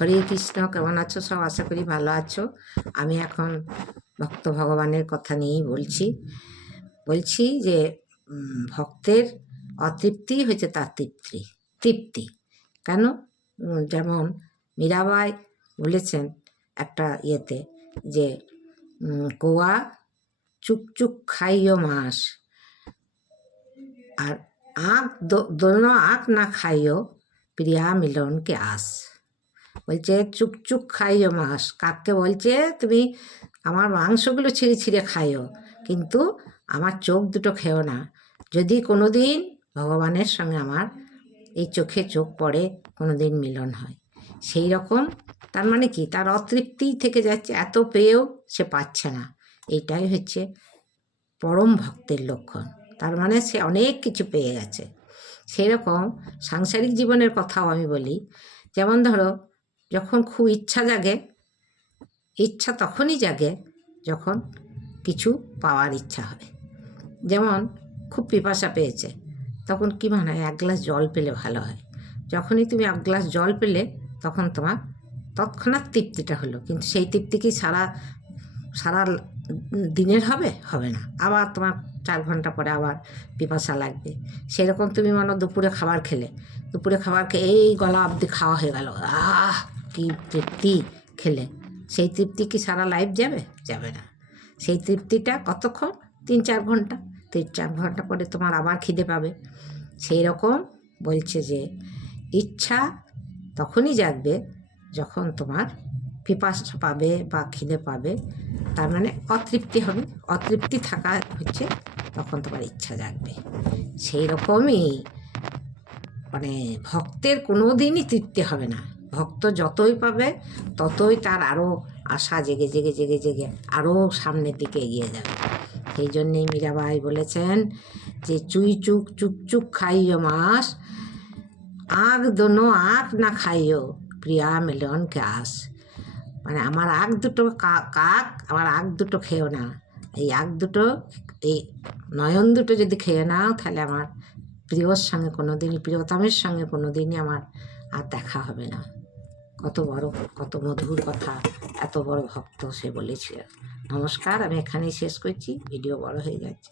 হরে কৃষ্ণ। কেমন আছো সব? আশা করি ভালো আছো। আমি এখন ভক্ত ভগবানের কথা নিয়েই বলছি যে ভক্তের অতৃপ্তি হচ্ছে তার তৃপ্তি। কেন? যেমন মীরাবাই বলেছেন একটা ইয়েতে যে কোয়া চুক চুক খাইও মাস, আর দোনো আঁক না খাইও প্রিয়া মিলনকে আস। বলছে চুক চুক খাইও মাস, কাককে বলছে তুমি আমার মাংসগুলো ছিঁড়ে ছিঁড়ে খাইও, কিন্তু আমার চোখ দুটো খেও না। যদি কোনো দিন ভগবানের সঙ্গে আমার এই চোখে চোখ পড়ে কোনো দিন মিলন হয়, সেই রকম তার মানে কি, তার অতৃপ্তিই থেকে যাচ্ছে, এত পেয়েও সে পাচ্ছে না। এইটাই হচ্ছে পরম ভক্তের লক্ষণ। তার মানে সে অনেক কিছু পেয়ে গেছে। সেই রকম সাংসারিক জীবনের কথাও আমি বলি। যেমন ধরো, যখন খুব ইচ্ছা জাগে, ইচ্ছা তখনই জাগে যখন কিছু পাওয়ার ইচ্ছা হয়। যেমন খুব পিপাসা পেয়েছে, তখন কি মনে হয় এক গ্লাস জল পেলে ভালো হয়। যখনই তুমি এক গ্লাস জল পেলে তখন তোমার তৎক্ষণাৎ তৃপ্তিটা হলো, কিন্তু সেই তৃপ্তি কি সারা দিনের হবে না। আবার তোমার 4 ঘন্টা পরে আবার পিপাসা লাগবে। সেরকম তুমি দুপুরে খাবার খেলে, দুপুরে খাবার খেয়ে এই গলা অবধি খাওয়া হয়ে গেল, কি তৃপ্তি খেলে, সেই তৃপ্তি কি সারা লাইফ যাবে না। সেই তৃপ্তিটা কতক্ষণ? 3-4 ঘন্টা। 3-4 ঘন্টা পরে তোমার আবার খিদে পাবে। সেই রকম বলছে যে ইচ্ছা তখনই জাগবে যখন তোমার পিপাসা পাবে বা খিদে পাবে, তার মানে অতৃপ্তি হবে। অতৃপ্তি থাকা হচ্ছে তখন তোমার ইচ্ছা জাগবে। সেই রকমই ভক্তের কোনো দিনই তৃপ্তি হবে না। ভক্ত যতই পাবে ততই তার আরও আশা জেগে জেগে জেগে জেগে আরও সামনের দিকে এগিয়ে যাবে। সেই জন্যেই মীরাবাই বলেছেন যে চুই চুক চুক চুক খাইও মাস, আঁক দোনো আঁক না খাইও প্রিয়া মিলনকে আস। আমার আঁক দুটো কাক, আমার আঁক দুটো খেও না। এই আঁক দুটো, এই নয়ন দুটো যদি খেয়ে নাও, তাহলে আমার প্রিয়র সঙ্গে প্রিয়তমের সঙ্গে কোনো দিনই আমার আর দেখা হবে না। কত মধুর কথা, এত বড় ভক্ত সে বলেছিল। নমস্কার, আমি এখানেই শেষ করছি, ভিডিও বড় হয়ে যাচ্ছে।